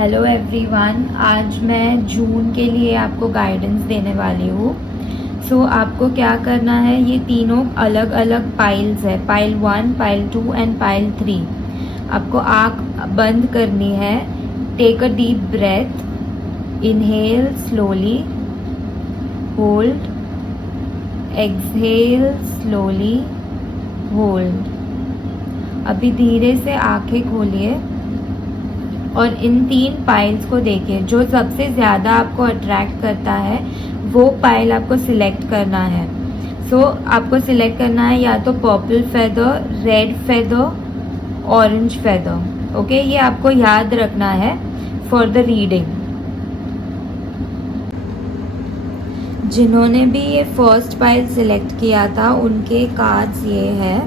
Hello everyone, आज मैं जून के लिए आपको गाइडेंस देने वाली हूँ। आपको क्या करना है, ये तीनों अलग अलग पाइल्स है, पाइल 1, पाइल 2 एंड पाइल 3। आपको आँख बंद करनी है। Take a deep breath, inhale slowly, hold, exhale slowly, hold. अभी धीरे से आंखें खोलिए और इन 3 पाइल्स को देखिए। जो सबसे ज़्यादा आपको अट्रैक्ट करता है वो पाइल आपको सिलेक्ट करना है। आपको सिलेक्ट करना है या तो purple feather, red feather, orange feather. Okay, ये आपको याद रखना है फॉर द रीडिंग। जिन्होंने भी ये फर्स्ट पाइल सिलेक्ट किया था उनके कार्ड्स ये है।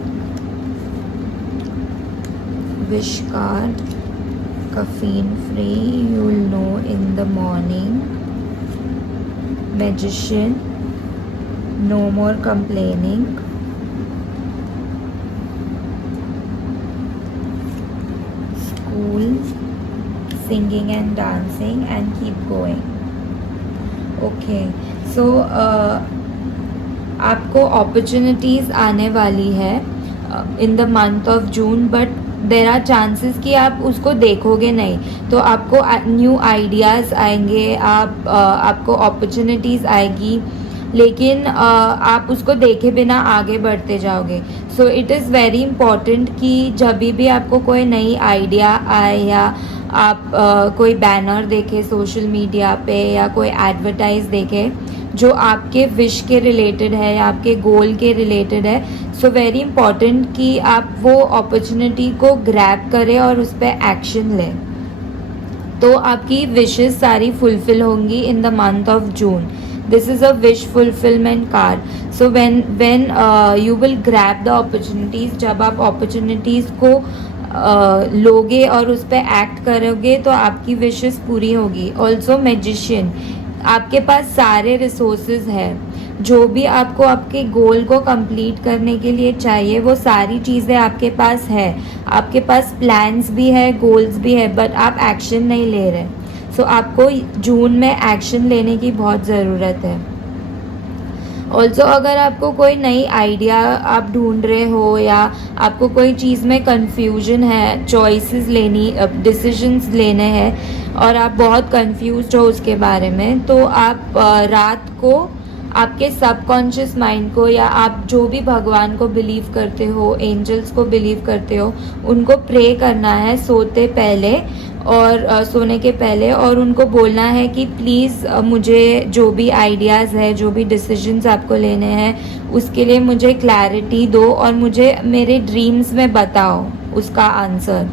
Wish card, caffeine free, you'll know in the morning. Magician, no more complaining. School, singing and dancing and keep going. Okay, आपको अपॉर्चुनिटीज़ आने वाली है in the month of June, but there are chances कि आप उसको देखोगे नहीं, तो आपको न्यू आइडियाज़ आएंगे, आपको अपॉर्चुनिटीज़ आएगी, लेकिन आप उसको देखे बिना आगे बढ़ते जाओगे। So it is very important कि जब भी आपको कोई नई आइडिया आए या आप कोई बैनर देखे सोशल मीडिया पे या कोई एडवर्टाइज देखे जो आपके विश के रिलेटेड है या आपके गोल के रिलेटेड है, सो वेरी इम्पॉर्टेंट कि आप वो अपॉर्चुनिटी को ग्रैब करें और उस पर एक्शन लें, तो आपकी विशेस सारी फुलफिल होंगी इन the month of June. This is a wish fulfilment card. So when you will grab the opportunities, जब आप अपॉर्चुनिटीज़ को लोगे और उस पर एक्ट करोगे तो आपकी विशेस पूरी होगी। ऑल्सो मैजिशियन, आपके पास सारे रिसोर्सेज हैं, जो भी आपको आपके गोल को कंप्लीट करने के लिए चाहिए वो सारी चीज़ें आपके पास है। आपके पास प्लान्स भी है, गोल्स भी है, बट आप एक्शन नहीं ले रहे। सो आपको जून में एक्शन लेने की बहुत ज़रूरत है। ऑल्सो अगर आपको कोई नई आइडिया आप ढूंढ रहे हो या आपको कोई चीज़ में कंफ्यूजन है, चॉइसेस लेनी, डिसीजंस लेने हैं और आप बहुत कंफ्यूज्ड हो उसके बारे में, तो आप रात को आपके सबकॉन्शियस माइंड को या आप जो भी भगवान को बिलीव करते हो, एंजल्स को बिलीव करते हो, उनको प्रे करना है सोते पहले और सोने के पहले, और उनको बोलना है कि प्लीज़ मुझे जो भी आइडियाज़ है, जो भी डिसीजंस आपको लेने हैं उसके लिए मुझे क्लैरिटी दो और मुझे मेरे ड्रीम्स में बताओ उसका आंसर,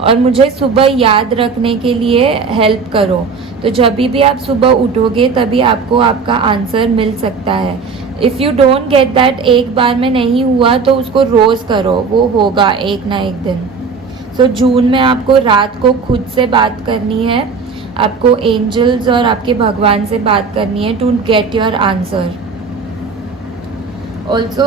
और मुझे सुबह याद रखने के लिए हेल्प करो। तो जब भी आप सुबह उठोगे तभी आपको आपका आंसर मिल सकता है। If you don't get that, एक बार में नहीं हुआ तो उसको रोज़ करो, वो होगा एक ना एक दिन। जून में आपको रात को खुद से बात करनी है, आपको एंजल्स और आपके भगवान से बात करनी है to get your answer. Also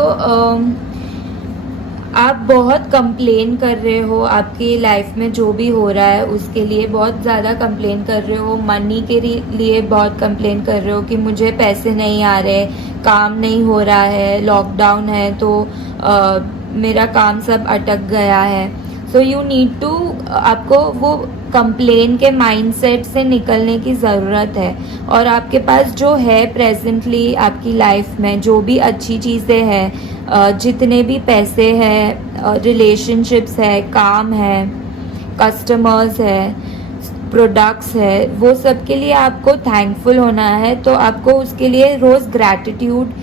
आप बहुत कंप्लेन कर रहे हो, आपकी लाइफ में जो भी हो रहा है उसके लिए बहुत ज़्यादा कंप्लेन कर रहे हो, मनी के लिए बहुत कंप्लेन कर रहे हो कि मुझे पैसे नहीं आ रहे, काम नहीं हो रहा है, लॉकडाउन है तो मेरा काम सब अटक गया है। सो यू नीड टू, आपको वो कंप्लेन के माइंडसेट से निकलने की ज़रूरत है, और आपके पास जो है प्रेजेंटली आपकी लाइफ में जो भी अच्छी चीज़ें हैं, जितने भी पैसे हैं, रिलेशनशिप्स है, काम है, कस्टमर्स है, प्रोडक्ट्स है, वो सब के लिए आपको थैंकफुल होना है। तो आपको उसके लिए रोज़ ग्रैटिट्यूड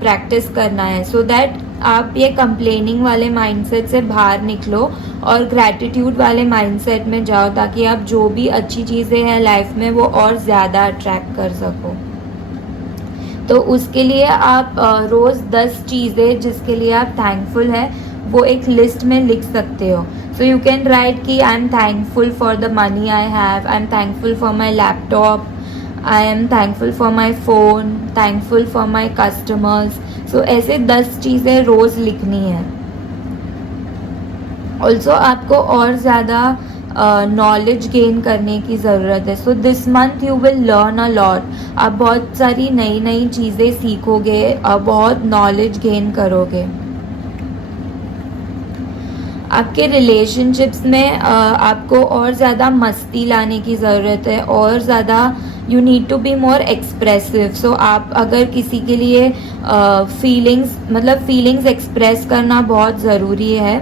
प्रैक्टिस करना है, सो दैट आप ये कंप्लेनिंग वाले माइंडसेट से बाहर निकलो और ग्रैटिट्यूड वाले माइंडसेट में जाओ, ताकि आप जो भी अच्छी चीज़ें हैं लाइफ में वो और ज़्यादा अट्रैक्ट कर सको। तो उसके लिए आप रोज़ 10 चीज़ें जिसके लिए आप थैंकफुल हैं वो एक लिस्ट में लिख सकते हो। सो यू कैन राइट कि I am thankful for the money I have, I am thankful for my laptop, I am thankful for my phone, thankful for my customers. So ऐसे 10 चीज़ें रोज़ लिखनी है। ऑल्सो आपको और ज़्यादा नॉलेज गेन करने की ज़रूरत है. So this month you will learn a lot. आप बहुत सारी नई नई चीज़ें सीखोगे, बहुत नॉलेज गेन करोगे. आपके रिलेशनशिप्स में आपको और ज़्यादा मस्ती लाने की ज़रूरत है, और ज़्यादा you need to be more expressive. So आप अगर किसी के लिए फीलिंग्स एक्सप्रेस करना बहुत ज़रूरी है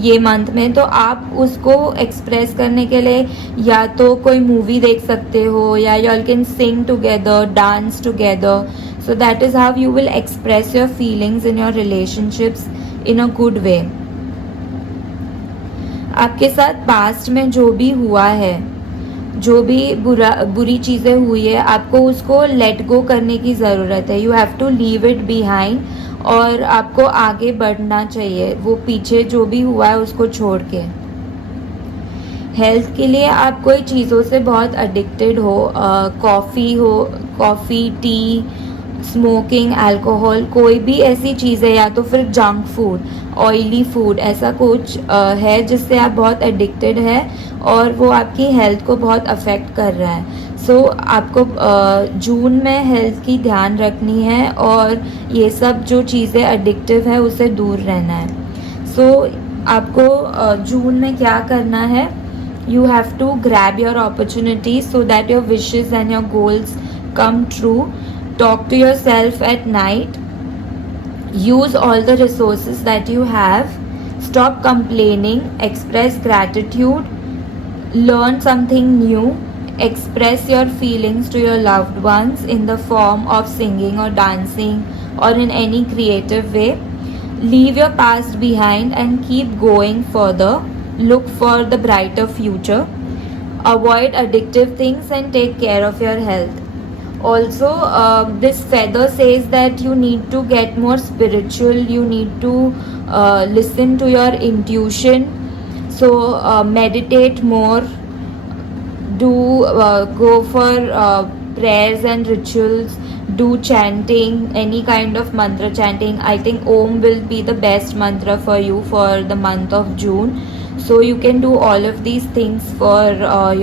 ये मंथ में, तो आप उसको एक्सप्रेस करने के लिए या तो कोई मूवी देख सकते हो, या you all can sing together, dance together. So that is how you will express your feelings in your relationships in a good way. आपके साथ पास्ट में जो भी हुआ है, जो भी बुरी चीज़ें हुई है, आपको उसको लेट गो करने की ज़रूरत है. You have to leave it behind, और आपको आगे बढ़ना चाहिए. वो पीछे जो भी हुआ है उसको छोड़ के. हेल्थ के लिए आप कोई चीज़ों से बहुत एडिक्टेड हो, कॉफ़ी, टी, स्मोकिंग, अल्कोहल, कोई भी ऐसी चीज़ है, या तो फिर जंक फूड, ऑयली फूड, ऐसा कुछ है जिससे आप बहुत एडिक्टेड है और वो आपकी हेल्थ को बहुत अफेक्ट कर रहा है. सो आपको जून में हेल्थ की ध्यान रखनी है, और ये सब जो चीज़ें एडिक्टिव है उससे दूर रहना है. सो आपको जून में क्या करना है? You have to grab your opportunities so that your wishes and your goals come true. Talk to yourself at night. Use all the resources that you have. Stop complaining. Express gratitude. Learn something new. Express your feelings to your loved ones in the form of singing or dancing or in any creative way. Leave your past behind and keep going further. Look for the brighter future. Avoid addictive things and take care of your health. Also, this feather says that you need to get more spiritual. You need to listen to your intuition. So meditate more. Go for prayers and rituals. Do chanting, any kind of mantra chanting. I think Om will be the best mantra for you for the month of June. So you can do all of these things for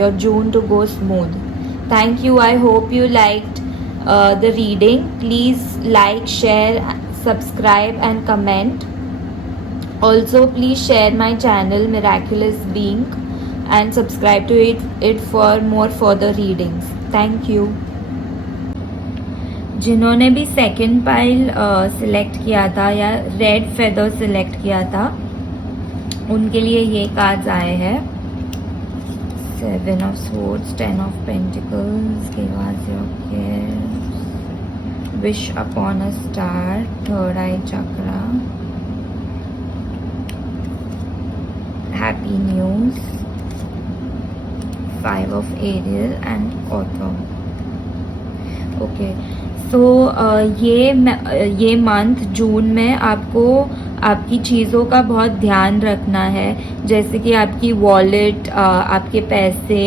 your June to go smooth. Thank you. I hope you liked the reading. Please like, share, subscribe and comment. Also, please share my channel Miraculous Being and subscribe to it for more further readings. Thank you. जिन्होंने भी second pile select किया था या red feather select किया था, उनके लिए ये कार्ड्स आए हैं. 7 of Swords, 10 of Pentacles, give us your gifts, wish upon a star, third eye chakra, happy news, 5 of Ariel and Autumn. Okay, so ये मंथ जून में आपको आपकी चीज़ों का बहुत ध्यान रखना है. जैसे कि आपकी वॉलेट, आपके पैसे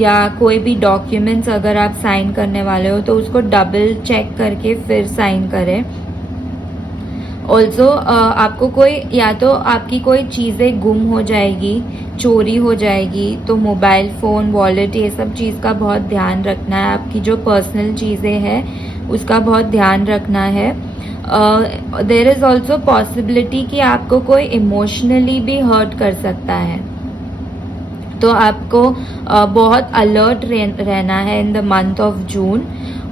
या कोई भी डॉक्यूमेंट्स अगर आप साइन करने वाले हो तो उसको डबल चेक करके फिर साइन करें. ऑल्सो आपको कोई, या तो आपकी कोई चीज़ें गुम हो जाएगी, चोरी हो जाएगी, तो मोबाइल फ़ोन, वॉलेट, ये सब चीज़ का बहुत ध्यान रखना है. आपकी जो पर्सनल चीज़ें हैं उसका बहुत ध्यान रखना है. देयर इज़ ऑल्सो पॉसिबिलिटी कि आपको कोई इमोशनली भी हर्ट कर सकता है, तो आपको बहुत अलर्ट रहना है in the month of June.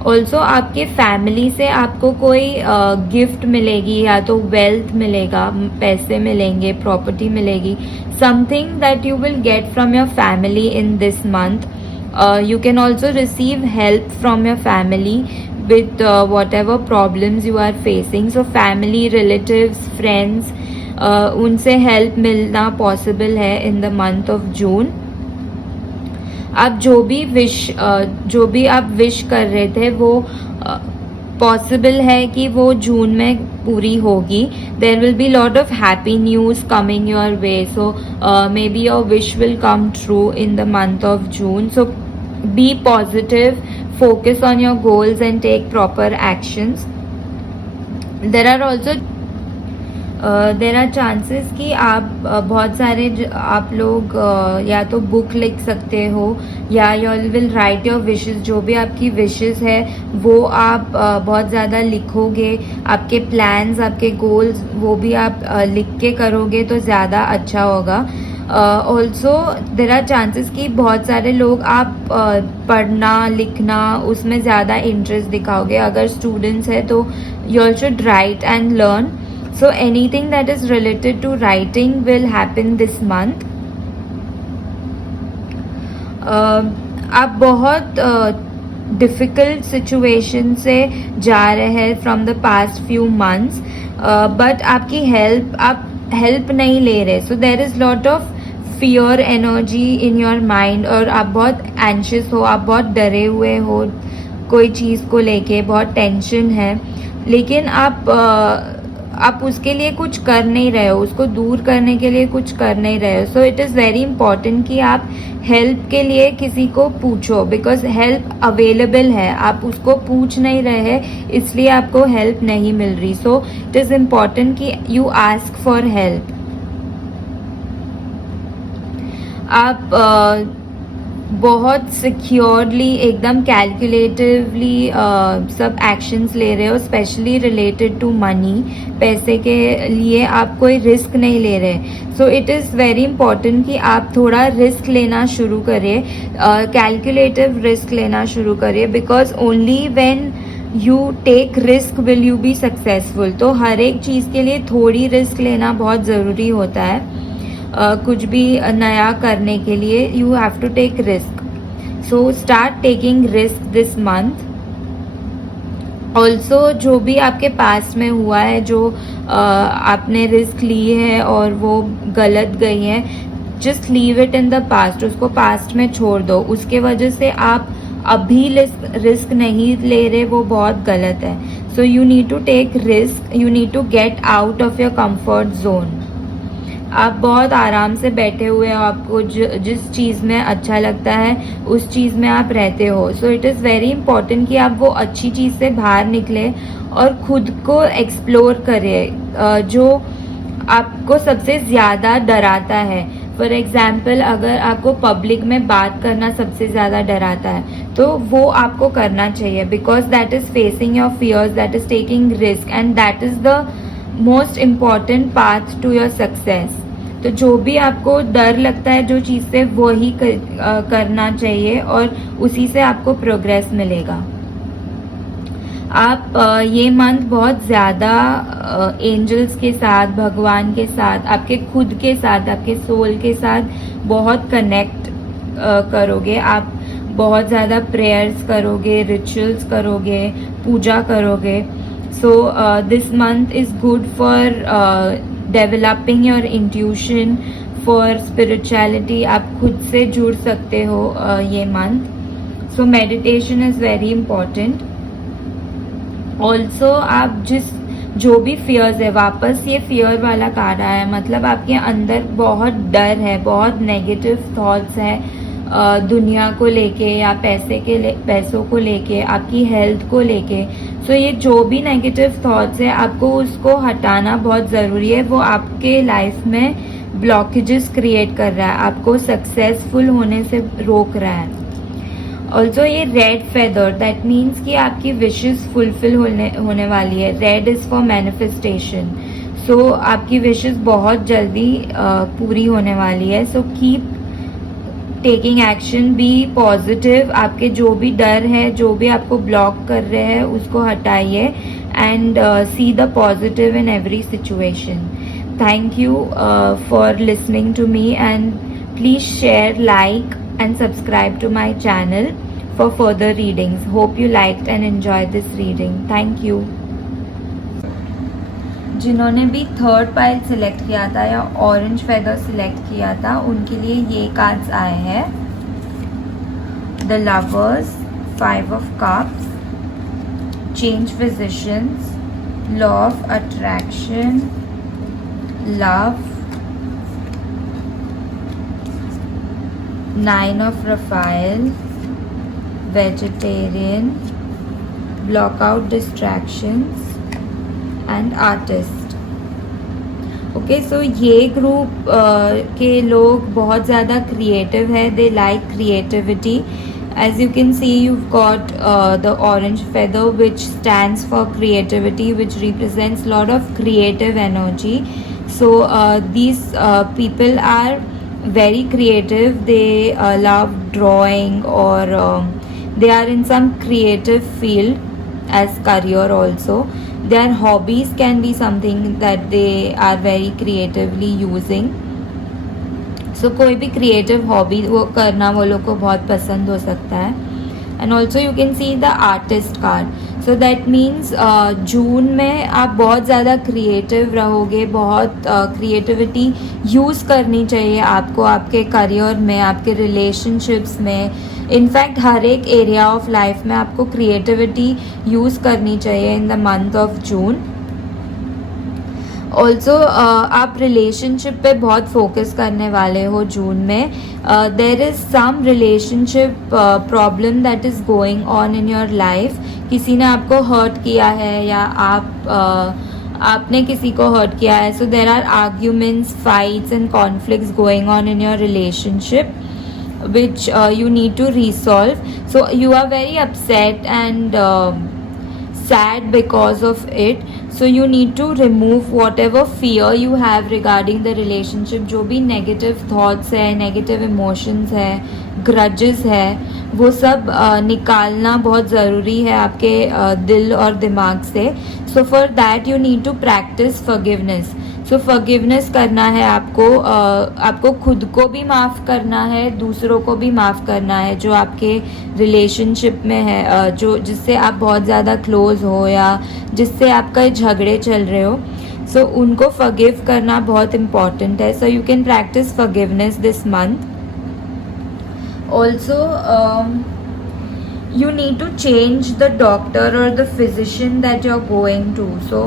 Also आपके फैमिली से आपको कोई गिफ्ट मिलेगी, या तो वेल्थ मिलेगा, पैसे मिलेंगे, प्रॉपर्टी मिलेगी, something that you will get from your family in this month. You can also receive help from your family with whatever problems you are facing. So family, relatives, friends, उनसे help मिलना possible है in the month of June. आप जो भी आप wish कर रहे थे वो पॉसिबल है कि वो जून में पूरी होगी. There will be lot of happy news coming your way. So maybe your wish will come true in the month of June. So be positive, focus on your goals and take proper actions. There are also there are chances कि आप बहुत सारे आप लोग या तो book लिख सकते हो या you will write your wishes, जो भी आपकी विशेस है वो आप बहुत ज़्यादा लिखोगे, आपके प्लान्स, आपके गोल्स वो भी आप लिख के करोगे तो ज़्यादा अच्छा होगा. ऑल्सो देर आर चांसेस कि बहुत सारे लोग आप पढ़ना लिखना उसमें ज़्यादा इंटरेस्ट दिखाओगे. अगर स्टूडेंट्स है तो you all should write and learn. So anything that is related to writing will happen this month. आप बहुत डिफ़िकल्ट सिचुएशन से जा रहे हैं from the past few months, but आपकी आप हेल्प नहीं ले रहे. So there is lot of fear energy in your mind और आप बहुत एंशियस हो, आप बहुत डरे हुए हो कोई चीज़ को लेके, बहुत टेंशन है, लेकिन आप उसके लिए कुछ कर नहीं रहे हो, उसको दूर करने के लिए कुछ कर नहीं रहे हो. So it is very important कि आप हेल्प के लिए किसी को पूछो, बिकॉज हेल्प अवेलेबल है. आप उसको पूछ नहीं रहे हैं इसलिए आपको हेल्प नहीं मिल रही. सो इट इज़ इम्पॉर्टेंट कि यू आस्क फॉर हेल्प. आप बहुत सिक्योरली एकदम कैलकुलेटिवली सब एक्शंस ले रहे हो, स्पेशली रिलेटेड टू मनी. पैसे के लिए आप कोई रिस्क नहीं ले रहे. So it is very important कि आप थोड़ा रिस्क लेना शुरू करिए, कैलकुलेटिव रिस्क लेना शुरू करिए, because only when you take risk will you be successful. तो हर एक चीज़ के लिए थोड़ी रिस्क लेना बहुत ज़रूरी होता है. कुछ भी नया करने के लिए you have to take risk. So start taking risk this month. Also जो भी आपके पास्ट में हुआ है, जो आपने रिस्क ली है और वो गलत गई है, just leave it in the past. उसको पास्ट में छोड़ दो. उसके वजह से आप अभी रिस्क नहीं ले रहे, वो बहुत गलत है. So you need to take risk, you need to get out of your comfort zone. आप बहुत आराम से बैठे हुए हो, आपको जिस चीज़ में अच्छा लगता है उस चीज़ में आप रहते हो. So it is very important कि आप वो अच्छी चीज़ से बाहर निकले और खुद को एक्सप्लोर करें जो आपको सबसे ज़्यादा डराता है. फॉर एग्जाम्पल, अगर आपको पब्लिक में बात करना सबसे ज़्यादा डराता है तो वो आपको करना चाहिए, because that is facing your fears, that is taking risk and that is the most important path to your success. तो जो भी आपको डर लगता है जो चीज़ से, वो ही करना चाहिए और उसी से आपको प्रोग्रेस मिलेगा. आप ये मंथ बहुत ज़्यादा एंजल्स के साथ, भगवान के साथ, आपके खुद के साथ, आपके सोल के साथ बहुत कनेक्ट करोगे. आप बहुत ज़्यादा प्रेयर्स करोगे, रिचुअल्स करोगे, पूजा करोगे. So this month is good for developing your intuition, for spirituality. आप खुद से जुड़ सकते हो ये month. So meditation is very important. Also आप जो भी फियर्स है, वापस ये फियर वाला कार्ड आया है, मतलब आपके अंदर बहुत डर है, बहुत नेगेटिव थॉट्स है दुनिया को लेके या पैसों को लेके, आपकी हेल्थ को लेके. सो ये जो भी नेगेटिव थॉट्स है आपको उसको हटाना बहुत ज़रूरी है. वो आपके लाइफ में ब्लॉकेजेस क्रिएट कर रहा है, आपको सक्सेसफुल होने से रोक रहा है. ऑल्सो ये रेड फेदर, दैट मीन्स कि आपकी विशेस फुलफिल होने वाली है. Red is for manifestation. So आपकी विशेस बहुत जल्दी पूरी होने वाली है. So keep taking action, be positive. आपके जो भी डर है, जो भी आपको ब्लॉक कर रहे हैं उसको हटाइए and see the positive in every situation. Thank you for listening to me and please share, like and subscribe to my channel for further readings. Hope you liked and enjoyed this reading. Thank you. जिन्होंने भी third pile select किया था या orange feather select किया था उनके लिए ये कार्ड्स आए हैं. The lovers, 5 of cups, change positions, law of attraction, love, 9 of Raphael, vegetarian, block out distractions and artist. Okay, so ये ग्रुप के लोग बहुत ज़्यादा क्रिएटिव है, they like creativity. As you can see, you've got the orange feather, which stands for creativity, which represents a lot of creative energy. So these people are very creative. They love drawing, or they are in some creative field as career also. Their hobbies can be something that they are very creatively using. सो कोई भी creative hobby वो करना वो लोग को बहुत पसंद हो सकता है. And also you can see the artist card. So that means June में आप बहुत ज़्यादा क्रिएटिव रहोगे, बहुत क्रिएटिविटी यूज़ करनी चाहिए आपको आपके करियर में, आपके रिलेशनशिप्स में. इनफैक्ट हर एक एरिया ऑफ लाइफ में आपको क्रिएटिविटी यूज़ करनी चाहिए in the month of June. Also आप रिलेशनशिप पे बहुत फोकस करने वाले हो जून में. There is some relationship problem that is going on in your life. किसी ने आपको हर्ट किया है या आपने किसी को हर्ट किया है. So there are arguments, fights and conflicts going on in your relationship which you need to resolve. So you are very upset and sad because of it. So you need to remove whatever fear you have regarding the relationship. जो भी negative thoughts है, negative emotions है, grudges है, वो सब निकालना बहुत ज़रूरी है आपके दिल और दिमाग से. So for that you need to practice forgiveness. So forgiveness करना है आपको खुद को भी माफ़ करना है, दूसरों को भी माफ़ करना है जो आपके रिलेशनशिप में है, जो जिससे आप बहुत ज़्यादा क्लोज हो या जिससे आपका झगड़े चल रहे हो. सो उनको फॉरगिव करना बहुत इम्पॉर्टेंट है. So you can practice forgiveness this month. Also you need to change the doctor or the physician that you're going to. So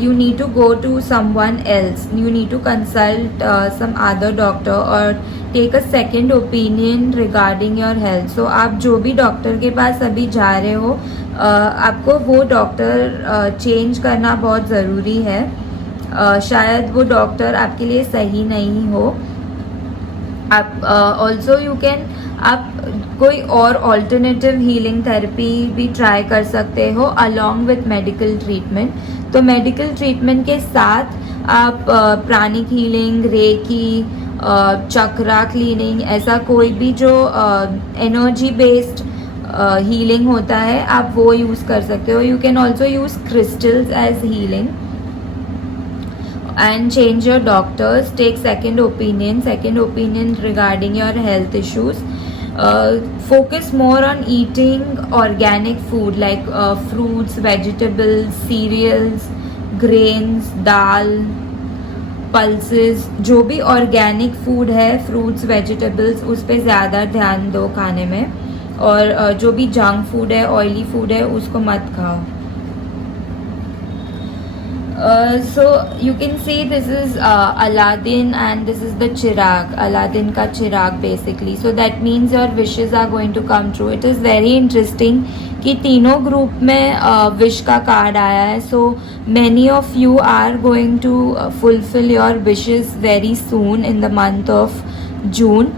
you need to go to someone else. You need to consult some other doctor or take a second opinion regarding your health. So आप जो भी doctor के पास अभी जा रहे हो, आपको वो डॉक्टर चेंज करना बहुत ज़रूरी है. शायद वो डॉक्टर आपके लिए सही नहीं हो. आप ऑल्सो यू कैन आप कोई और ऑल्टरनेटिव हीलिंग थेरेपी भी ट्राई कर सकते हो अलॉन्ग विथ मेडिकल ट्रीटमेंट. तो मेडिकल ट्रीटमेंट के साथ आप प्राणिक हीलिंग, रेकी, चक्रा क्लीनिंग, ऐसा कोई भी जो एनर्जी बेस्ड हीलिंग होता है आप वो यूज़ कर सकते हो. You can also use crystals as healing. And change your doctors, take second opinion regarding your health issues. Focus more on eating organic food like fruits, vegetables, cereals, grains, dal, pulses. जो भी organic food है, fruits, vegetables, उस पर ज़्यादा ध्यान दो खाने में. और जो भी जंक फूड है, ऑयली फूड है, उसको मत खाओ. So you can see this is Aladdin and this is the chirag, Aladdin ka chirag basically. So that means your wishes are going to come true. It is very interesting कि तीनों group में wish का card आया है. So many of you are going to fulfill your wishes very soon in the month of June.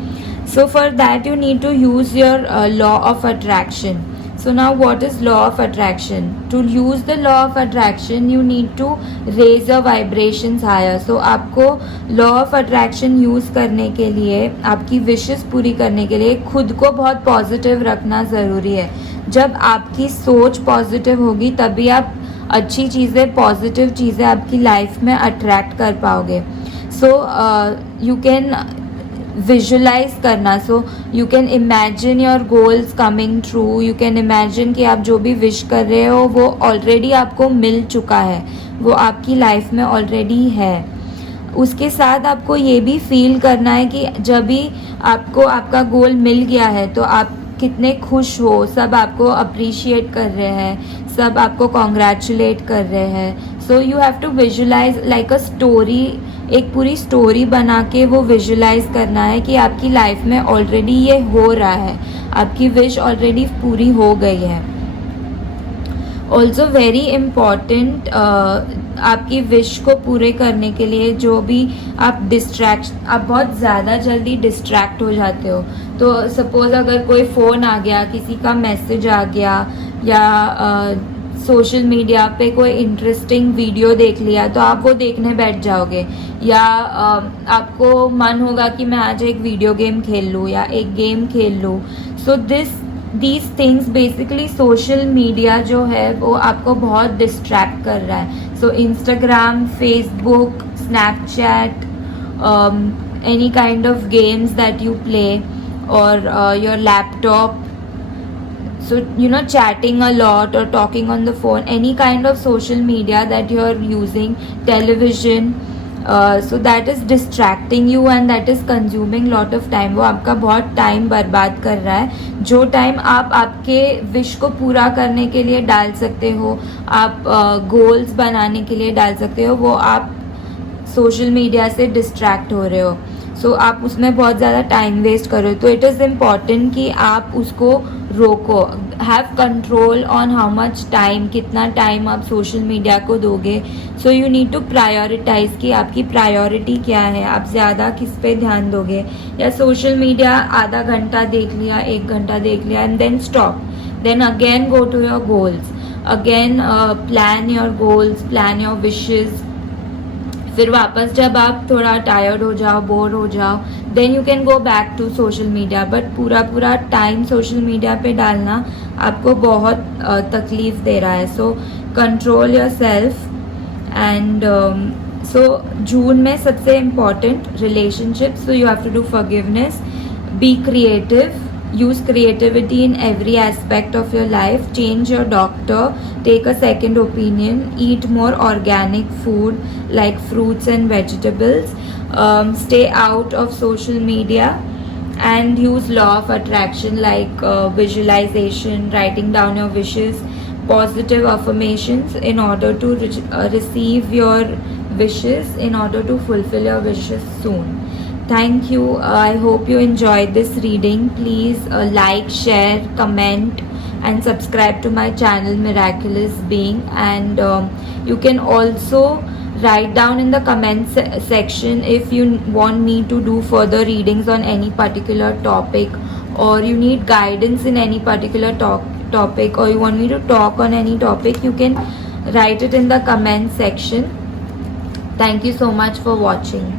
So for that you need to use your law of attraction. So now what is law of attraction? To use the law of attraction you need to raise your vibrations higher. So आपको law of attraction use करने के लिए, आपकी wishes पूरी करने के लिए खुद को बहुत पॉजिटिव रखना ज़रूरी है. जब आपकी सोच पॉजिटिव होगी तभी आप अच्छी चीज़ें, पॉजिटिव चीज़ें आपकी लाइफ में अट्रैक्ट कर पाओगे. सो यू कैन विजुलाइज करना. So you can imagine your goals coming true. You can imagine कि आप जो भी विश कर रहे हो वो ऑलरेडी आपको मिल चुका है, वो आपकी लाइफ में ऑलरेडी है. उसके साथ आपको ये भी फील करना है कि जब भी आपको आपका गोल मिल गया है तो आप कितने खुश हो, सब आपको अप्रिशिएट कर रहे हैं, सब आपको कॉन्ग्रेचुलेट कर रहे हैं. So you have to visualize like a story. एक पूरी स्टोरी बना के वो विजुलाइज करना है कि आपकी लाइफ में ऑलरेडी ये हो रहा है, आपकी विश ऑलरेडी पूरी हो गई है. ऑल्सो वेरी इम्पॉर्टेंट, आपकी विश को पूरे करने के लिए जो भी आप बहुत ज़्यादा जल्दी डिस्ट्रैक्ट हो जाते हो। तो सपोज़ अगर कोई फ़ोन आ गया, किसी का मैसेज आ गया, या सोशल मीडिया पे कोई इंटरेस्टिंग वीडियो देख लिया तो आप वो देखने बैठ जाओगे, या आपको मन होगा कि मैं आज एक वीडियो गेम खेल लूँ या एक गेम खेल लूँ। So these things basically social media जो है वो आपको बहुत डिस्ट्रैक्ट कर रहा है। So Instagram, Facebook, Snapchat, any kind of games that you play, or your laptop, so chatting a lot or talking on the phone, any kind of social media that you are using, television, so that is distracting you and that is consuming lot of time। वो आपका बहुत time बर्बाद कर रहा है। जो time आप आपके विश को पूरा करने के लिए डाल सकते हो, आप गोल्स बनाने के लिए डाल सकते हो, वो आप सोशल मीडिया से डिस्ट्रैक्ट हो रहे हो। सो आप उसमें बहुत ज़्यादा टाइम वेस्ट कर रहे हो। तो इट इज़ इम्पॉर्टेंट कि आप उसको रोको। Have control on how much time, कितना टाइम आप सोशल मीडिया को दोगे। So you need to prioritize कि आपकी प्रायोरिटी क्या है, आप ज़्यादा किस पे ध्यान दोगे। या सोशल मीडिया आधा घंटा देख लिया, 1 घंटा देख लिया, and then stop, then again go to your goals, again plan your goals, plan your wishes. फिर वापस जब आप थोड़ा टायर्ड हो जाओ, बोर हो जाओ, then you can go back to social media. But पूरा टाइम सोशल मीडिया पे डालना आपको बहुत तकलीफ़ दे रहा है। So control yourself. And so June में सबसे important relationship, so you have to do forgiveness, be creative, use creativity in every aspect of your life, change your doctor, take a second opinion, eat more organic food like fruits and vegetables, stay out of social media, and use law of attraction like visualization, writing down your wishes, positive affirmations in order to receive your wishes, in order to fulfill your wishes soon. Thank you. I hope you enjoyed this reading. Please like, share, comment and subscribe to my channel Miraculous Being. And you can also write down in the comment section if you want me to do further readings on any particular topic, or you need guidance in any particular topic, or you want me to talk on any topic. You can write it in the comment section. Thank you so much for watching.